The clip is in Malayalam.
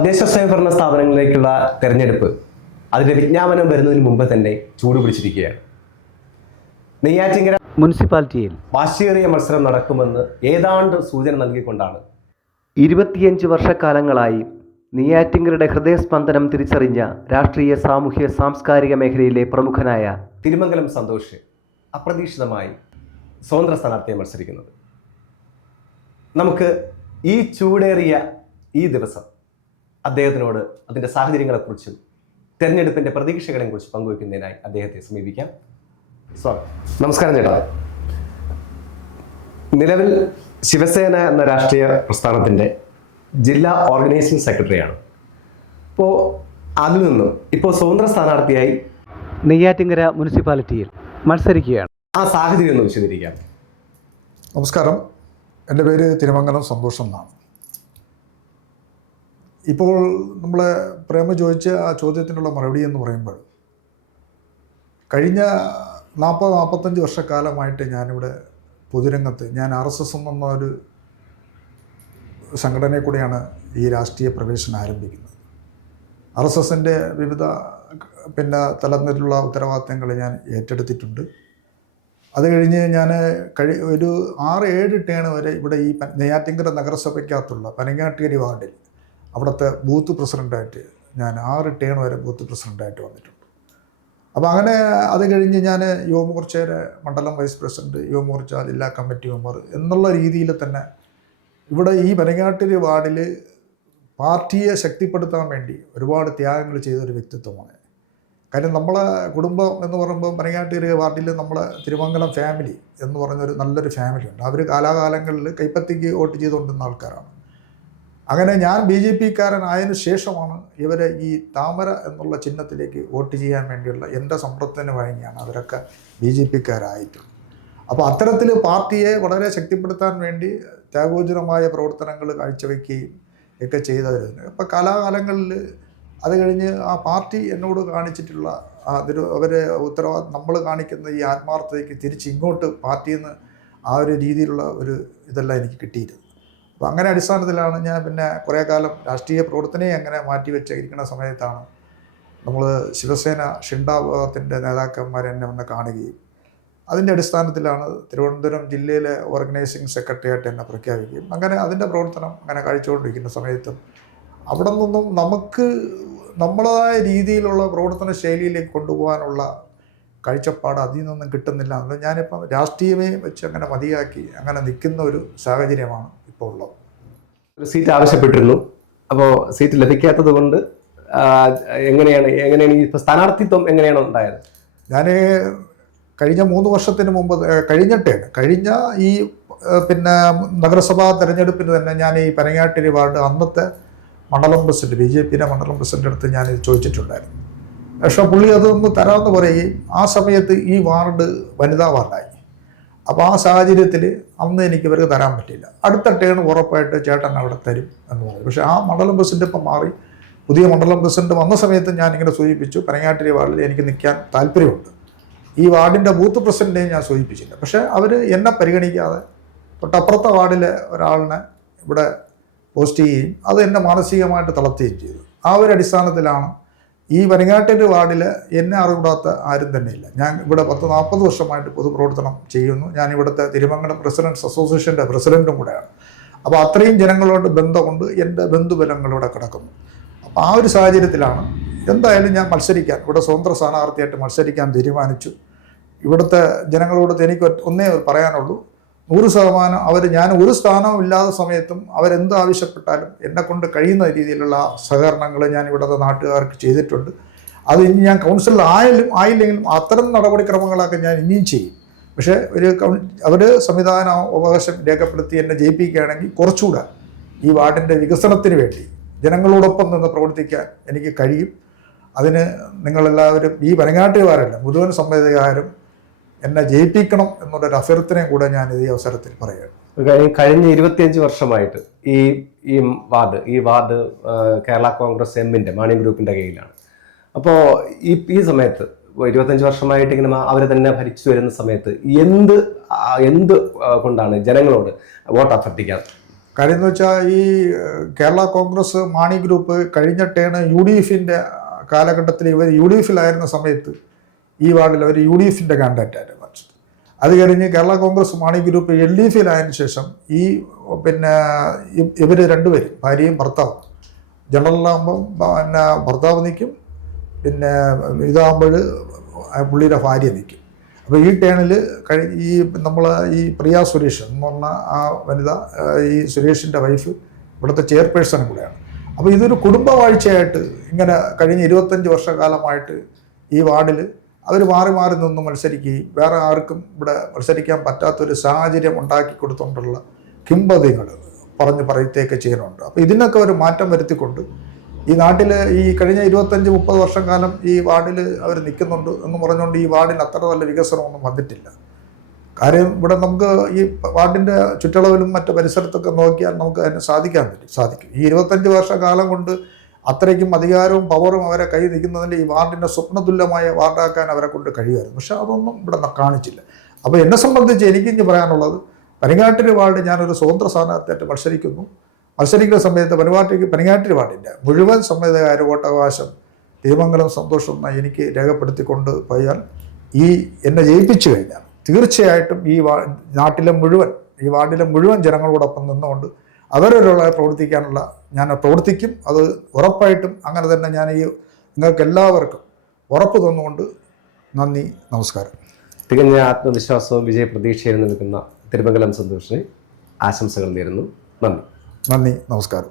തദ്ദേശ സ്വയംഭരണ സ്ഥാപനങ്ങളിലേക്കുള്ള തെരഞ്ഞെടുപ്പ്. അതിന്റെ വിജ്ഞാപനം വരുന്നതിന് മുമ്പ് തന്നെ ചൂടുപിടിച്ചിരിക്കുകയാണ് നെയ്യാറ്റിങ്കര മുനിസിപ്പാലിറ്റിയിൽ വാശിയേറിയ മത്സരം നടക്കുമെന്ന് ഏതാണ്ട് സൂചന നൽകിക്കൊണ്ടാണ്. ഇരുപത്തിയഞ്ച് വർഷക്കാലങ്ങളായി നെയ്യാറ്റിങ്കരുടെ ഹൃദയസ്പന്ദനം തിരിച്ചറിഞ്ഞ രാഷ്ട്രീയ സാമൂഹ്യ സാംസ്കാരിക മേഖലയിലെ പ്രമുഖനായ തിരുമംഗലം സന്തോഷ് അപ്രതീക്ഷിതമായി സ്വതന്ത്ര സ്ഥാനാർത്ഥിയെ മത്സരിക്കുന്നത്. നമുക്ക് ഈ ചൂടേറിയ ഈ ദിവസം അദ്ദേഹത്തിനോട് അതിന്റെ സാഹചര്യങ്ങളെക്കുറിച്ചും തെരഞ്ഞെടുപ്പിന്റെ പ്രതീക്ഷകളെയും കുറിച്ച് പങ്കുവയ്ക്കുന്നതിനായി അദ്ദേഹത്തെ സമീപിക്കാം. സ്വാഗതം. നമസ്കാരം ചേട്ടാ. നിലവിൽ ശിവസേന എന്ന രാഷ്ട്രീയ പ്രസ്ഥാനത്തിന്റെ ജില്ലാ ഓർഗനൈസിംഗ് സെക്രട്ടറിയാണ്. ഇപ്പോൾ അതിൽ നിന്നും ഇപ്പോൾ സ്വതന്ത്ര സ്ഥാനാർത്ഥിയായി നെയ്യാറ്റിങ്കര മുനിസിപ്പാലിറ്റിയിൽ മത്സരിക്കുകയാണ്. ആ സാഹചര്യം ഒന്ന് വിശദീകരിക്കാം. നമസ്കാരം. എന്റെ പേര് തിരുമംഗലം സന്തോഷം എന്നാണ്. ഇപ്പോൾ നമ്മൾ പ്രേമ ചോദിച്ച ആ ചോദ്യത്തിനുള്ള മറുപടി എന്ന് പറയുമ്പോൾ കഴിഞ്ഞ നാൽപ്പത് നാൽപ്പത്തഞ്ച് വർഷക്കാലമായിട്ട് ഞാനിവിടെ പൊതുരംഗത്ത് ഞാൻ ആർ എസ് എസ് എന്ന ഒരു സംഘടനയെ കൂടെയാണ് ഈ രാഷ്ട്രീയ പ്രവേശനം ആരംഭിക്കുന്നത്. ആർ എസ് എസിന്റെ വിവിധ പിന്നെ തലത്തിലുള്ള ഉത്തരവാദിത്തങ്ങൾ ഞാൻ ഏറ്റെടുത്തിട്ടുണ്ട്. അത് കഴിഞ്ഞ് ഞാൻ കഴി ഒരു ആറ് ഏഴ് ടേൺ വരെ ഇവിടെ ഈ നെയ്യാറ്റിങ്കര നഗരസഭയ്ക്കകത്തുള്ള പനങ്ങാട്ടുകരി വാർഡിൽ അവിടുത്തെ ബൂത്ത് പ്രസിഡന്റായിട്ട് ഞാൻ ആറ് ടേൺ വരെ ബൂത്ത് പ്രസിഡന്റായിട്ട് വന്നിട്ടുണ്ട്. അപ്പോൾ അങ്ങനെ അത് കഴിഞ്ഞ് ഞാൻ യുവമോർച്ചയുടെ മണ്ഡലം വൈസ് പ്രസിഡന്റ് യുവമോർച്ച ജില്ലാ കമ്മിറ്റി മെമ്പർ എന്നുള്ള രീതിയിൽ തന്നെ ഇവിടെ ഈ പനങ്ങാട്ടിരി വാർഡിൽ പാർട്ടിയെ ശക്തിപ്പെടുത്താൻ വേണ്ടി ഒരുപാട് ത്യാഗങ്ങൾ ചെയ്തൊരു വ്യക്തിത്വമാണ്. കാര്യം നമ്മളെ കുടുംബം എന്ന് പറയുമ്പോൾ പനങ്ങാട്ടിരി വാർഡിൽ നമ്മളെ തിരുമംഗലം ഫാമിലി എന്ന് പറഞ്ഞൊരു നല്ലൊരു ഫാമിലി ഉണ്ട്. അവർ കാലാകാലങ്ങളിൽ കൈപ്പത്തിക്ക് വോട്ട് ചെയ്തുകൊണ്ടിരുന്ന ആൾക്കാരാണ്. അങ്ങനെ ഞാൻ ബി ജെ പിക്കാരനായതിനു ശേഷമാണ് ഇവരെ ഈ താമര എന്നുള്ള ചിഹ്നത്തിലേക്ക് വോട്ട് ചെയ്യാൻ വേണ്ടിയുള്ള എന്റെ സമ്പ്രദത്തിന് വഴങ്ങിയാണ് അവരൊക്കെ ബി ജെ പിക്കാരായിട്ടുള്ളത്. അപ്പോൾ അത്തരത്തിൽ പാർട്ടിയെ വളരെ ശക്തിപ്പെടുത്താൻ വേണ്ടി ത്യാഗോചരമായ പ്രവർത്തനങ്ങൾ കാഴ്ചവെക്കുകയും ഒക്കെ ചെയ്തവരുന്നു അപ്പോൾ കലാകാലങ്ങളിൽ അത് കഴിഞ്ഞ് ആ പാർട്ടി എന്നോട് കാണിച്ചിട്ടുള്ള അതൊരു അവരെ ഉത്തരവാദിത്വം നമ്മൾ കാണിക്കുന്ന ഈ ആത്മാർത്ഥതയ്ക്ക് തിരിച്ച് ഇങ്ങോട്ട് പാർട്ടിയിൽ നിന്ന് ആ ഒരു രീതിയിലുള്ള ഒരു ഇതെല്ലാം എനിക്ക് കിട്ടിയിരുന്നു അപ്പോൾ അങ്ങനെ അടിസ്ഥാനത്തിലാണ് ഞാൻ പിന്നെ കുറേ കാലം രാഷ്ട്രീയ പ്രവർത്തനയെ അങ്ങനെ മാറ്റി വെച്ചിരിക്കുന്ന സമയത്താണ് നമ്മൾ ശിവസേന ഷിണ്ട വിഭാഗത്തിന്റെ നേതാക്കന്മാർ എന്നെ വന്ന് കാണുകയും അതിന്റെ അടിസ്ഥാനത്തിലാണ് തിരുവനന്തപുരം ജില്ലയിലെ ഓർഗനൈസിങ് സെക്രട്ടറിയായിട്ട് എന്നെ പ്രഖ്യാപിക്കുകയും അങ്ങനെ അതിന്റെ പ്രവർത്തനം അങ്ങനെ കഴിച്ചുകൊണ്ടിരിക്കുന്ന സമയത്തും അവിടെ നിന്നും നമുക്ക് നമ്മളതായ രീതിയിലുള്ള പ്രവർത്തന ശൈലിയിലേക്ക് കൊണ്ടുപോകാനുള്ള കാഴ്ചപ്പാട് അതിൽ നിന്നും കിട്ടുന്നില്ല. എന്നുള്ളത് ഞാനിപ്പം രാഷ്ട്രീയമേ വെച്ച് അങ്ങനെ മതിയാക്കി അങ്ങനെ നിൽക്കുന്ന ഒരു സാഹചര്യമാണ്. ഇപ്പോൾ ഒരു സീറ്റ് ആവശ്യപ്പെട്ടിരുന്നു. അപ്പോൾ സീറ്റ് ലഭിക്കാത്തത് കൊണ്ട് എങ്ങനെയാണ് എങ്ങനെയാണ് ഈ സ്ഥാനാർത്ഥിത്വം എങ്ങനെയാണ് ഉണ്ടായത്? ഞാൻ കഴിഞ്ഞ മൂന്ന് വർഷത്തിന് മുമ്പ് കഴിഞ്ഞിട്ടേ കഴിഞ്ഞ ഈ പിന്നെ നഗരസഭാ തെരഞ്ഞെടുപ്പിന് തന്നെ ഞാൻ ഈ പനങ്ങാട്ടിരി വാർഡ് അന്നത്തെ മണ്ഡലം പ്രസിഡന്റ് ബി ജെ പിയുടെ മണ്ഡലം പ്രസിഡന്റ് അടുത്ത് ഞാൻ ചോദിച്ചിട്ടുണ്ടായിരുന്നു. പക്ഷേ പുള്ളി അതൊന്ന് തരാമെന്ന് പറയുകയും ആ സമയത്ത് ഈ വാർഡ് വനിതാ വാർഡായി. അപ്പോൾ ആ സാഹചര്യത്തിൽ അന്ന് എനിക്ക് ഇവർക്ക് തരാൻ പറ്റില്ല അടുത്ത ടേൺ ഉറപ്പായിട്ട് ചേട്ടൻ അവിടെ തരും എന്ന് പറഞ്ഞു. പക്ഷേ ആ മണ്ഡലം പ്രസിഡന്റ് ഇപ്പം മാറി. പുതിയ മണ്ഡലം പ്രസിഡന്റ് വന്ന സമയത്ത് ഞാൻ ഇങ്ങനെ സൂചിപ്പിച്ചു പനങ്ങാട്ടിരി വാർഡിൽ എനിക്ക് നിൽക്കാൻ താല്പര്യമുണ്ട്. ഈ വാർഡിന്റെ ബൂത്ത് പ്രസിഡന്റിനെയും ഞാൻ സൂചിപ്പിച്ചില്ല. പക്ഷേ അവർ എന്നെ പരിഗണിക്കാതെ തൊട്ടപ്പുറത്തെ വാർഡിലെ ഒരാളിനെ ഇവിടെ പോസ്റ്റ് ചെയ്യുകയും അത് എന്നെ മാനസികമായിട്ട് തളർത്തുകയും ചെയ്തു. ആ ഒരു അടിസ്ഥാനത്തിലാണ് ഈ വനങ്ങാട്ടിന്റെ വാർഡിൽ എന്നെ അറിവിടാത്ത ആരും തന്നെയില്ല. ഞാൻ ഇവിടെ പത്ത് നാൽപ്പത് വർഷമായിട്ട് പൊതുപ്രവർത്തനം ചെയ്യുന്നു. ഞാൻ ഇവിടുത്തെ തിരുമംഗലം പ്രസിഡൻസ് അസോസിയേഷന്റെ പ്രസിഡന്റും കൂടെയാണ്. അപ്പോൾ അത്രയും ജനങ്ങളോട് ബന്ധമുണ്ട്. എന്റെ ബന്ധുബലങ്ങളിവിടെ കിടക്കുന്നു. അപ്പോൾ ആ ഒരു സാഹചര്യത്തിലാണ് എന്തായാലും ഞാൻ മത്സരിക്കാൻ ഇവിടെ സ്വതന്ത്ര സ്ഥാനാർത്ഥിയായിട്ട് മത്സരിക്കാൻ തീരുമാനിച്ചു. ഇവിടുത്തെ ജനങ്ങളോട് എനിക്ക് ഒന്നേ പറയാനുള്ളൂ. നൂറ് ശതമാനം അവർ ഞാൻ ഒരു സ്ഥാനവും ഇല്ലാത്ത സമയത്തും അവരെന്ത് ആവശ്യപ്പെട്ടാലും എന്നെ കൊണ്ട് കഴിയുന്ന രീതിയിലുള്ള സഹകരണങ്ങൾ ഞാൻ ഇവിടുത്തെ നാട്ടുകാർക്ക് ചെയ്തിട്ടുണ്ട്. അത് ഇനി ഞാൻ കൗൺസിലർ ആയാലും ആയില്ലെങ്കിലും അത്തരം നടപടിക്രമങ്ങളൊക്കെ ഞാൻ ഇനിയും ചെയ്യും. പക്ഷേ ഒരു അവർ സംവിധാന അവകാശം രേഖപ്പെടുത്തി എന്നെ ജയിപ്പിക്കുകയാണെങ്കിൽ കുറച്ചുകൂടെ ഈ വാർഡിന്റെ വികസനത്തിന് വേണ്ടി ജനങ്ങളോടൊപ്പം നിന്ന് പ്രവർത്തിക്കാൻ എനിക്ക് കഴിയും. അതിന് നിങ്ങളെല്ലാവരും ഈ വനങ്ങാട്ടുകാരല്ല മുഴുവൻ സമ്മതികാരും എന്നെ ജയിപ്പിക്കണം എന്നുള്ളൊരു അഭ്യർത്ഥനയും കൂടെ ഞാൻ ഈ അവസരത്തിൽ പറയുകയാണ്. കഴിഞ്ഞ ഇരുപത്തിയഞ്ച് വർഷമായിട്ട് ഈ ഈ വാർഡ് ഈ വാർഡ് കേരള കോൺഗ്രസ് എമ്മിന്റെ മാണി ഗ്രൂപ്പിന്റെ കയ്യിലാണ് അപ്പോൾ ഈ ഈ സമയത്ത് ഇരുപത്തഞ്ച് വർഷമായിട്ട് ഇങ്ങനെ അവർ തന്നെ ഭരിച്ചു വരുന്ന സമയത്ത് എന്ത് എന്ത് കൊണ്ടാണ് ജനങ്ങളോട് വോട്ട് അഭ്യർത്ഥിക്കാത്തത് കാര്യം എന്ന് വെച്ചാൽ ഈ കേരള കോൺഗ്രസ് മാണി ഗ്രൂപ്പ് കഴിഞ്ഞ ടേണ് യു ഡി എഫിന്റെ കാലഘട്ടത്തിൽ ഇവർ യു ഡി എഫിലായിരുന്ന സമയത്ത് ഈ വാർഡിൽ അവർ യു ഡി എഫിന്റെ കാൻഡിഡേറ്റായിട്ട് മറിച്ചത് അത് കഴിഞ്ഞ് Kerala Congress Mani group L D എഫിലായതിനു ശേഷം ഈ പിന്നെ ഇവർ രണ്ടുപേരും ഭാര്യയും ഭർത്താവും ജനറലാകുമ്പം പിന്നെ ഭർത്താവ് നിൽക്കും പിന്നെ ഇതാകുമ്പോൾ പുള്ളിയുടെ ഭാര്യ നിൽക്കും അപ്പോൾ ഈ ടേണിൽ കഴി ഈ നമ്മൾ ഈ പ്രിയ സുരേഷ് എന്ന് പറഞ്ഞ ആ വനിത ഈ സുരേഷിന്റെ വൈഫ് ഇവിടുത്തെ ചെയർപേഴ്സണും കൂടെയാണ്. അപ്പോൾ ഇതൊരു കുടുംബവാഴ്ചയായിട്ട് ഇങ്ങനെ കഴിഞ്ഞ ഇരുപത്തഞ്ച് വർഷക്കാലമായിട്ട് ഈ വാർഡിൽ അവർ മാറി മാറി നിന്ന് മത്സരിക്കുകയും വേറെ ആർക്കും ഇവിടെ മത്സരിക്കാൻ പറ്റാത്തൊരു സാഹചര്യം ഉണ്ടാക്കി കൊടുത്തുകൊണ്ടുള്ള കിംബതികൾ പറഞ്ഞ് പറയത്തേക്ക് ചെയ്യുന്നുണ്ട്. അപ്പോൾ ഇതിനൊക്കെ ഒരു മാറ്റം വരുത്തിക്കൊണ്ട് ഈ നാട്ടിൽ ഈ കഴിഞ്ഞ ഇരുപത്തഞ്ച് മുപ്പത് വർഷം കാലം ഈ വാർഡിൽ അവർ നിൽക്കുന്നുണ്ട് എന്ന് പറഞ്ഞുകൊണ്ട് ഈ വാർഡിന് അത്ര നല്ല വികസനമൊന്നും വന്നിട്ടില്ല. കാര്യം ഇവിടെ നമുക്ക് ഈ വാർഡിന്റെ ചുറ്റളവിലും മറ്റു പരിസരത്തൊക്കെ നോക്കിയാൽ നമുക്ക് അതിന് സാധിക്കാൻ പറ്റും. സാധിക്കും. ഈ ഇരുപത്തഞ്ച് വർഷ കാലം കൊണ്ട് അത്രയ്ക്കും അധികാരവും പവറും അവരെ കൈ നിൽക്കുന്നതിന്റെ ഈ വാർഡിന്റെ സ്വപ്നതുല്യമായ വാർഡാക്കാൻ അവരെ കൊണ്ട് കഴിയുമായിരുന്നു. പക്ഷെ അതൊന്നും ഇവിടെ കാണിച്ചില്ല. അപ്പോൾ എന്നെ സംബന്ധിച്ച് എനിക്കിഞ്ഞ് പറയാനുള്ളത് പനിങ്ങാട്ടിരി വാർഡ് ഞാനൊരു സ്വതന്ത്ര സ്ഥാനാർത്ഥിയായിട്ട് മത്സരിക്കുന്നു. മത്സരിക്കുന്ന സമയത്ത് പനിവാട്ടിക്ക് പനിങ്ങാട്ടിരി വാർഡിന്റെ മുഴുവൻ സമ്മതിദാര വോട്ടവകാശം തിരുമംഗലം സന്തോഷം എന്ന എനിക്ക് രേഖപ്പെടുത്തിക്കൊണ്ട് പോയാൽ ഈ എന്നെ ജയിപ്പിച്ചു കഴിഞ്ഞാൽ തീർച്ചയായിട്ടും ഈ നാട്ടിലെ മുഴുവൻ ഈ വാർഡിലെ മുഴുവൻ ജനങ്ങളോടൊപ്പം നിന്നുകൊണ്ട് അവരൊരാളെ പ്രവർത്തിക്കാനുള്ള ഞാൻ പ്രവർത്തിക്കും. അത് ഉറപ്പായിട്ടും അങ്ങനെ തന്നെ ഞാൻ ഈ നിങ്ങൾക്ക് എല്ലാവർക്കും ഉറപ്പ് തന്നുകൊണ്ട് നന്ദി നമസ്കാരം. തികഞ്ഞ ആത്മവിശ്വാസവും വിജയപ്രതീക്ഷയിൽ നിൽക്കുന്ന തിരുമംഗലം സന്തോഷിന് ആശംസകൾ നേരുന്നു. നന്ദി. നന്ദി നമസ്കാരം.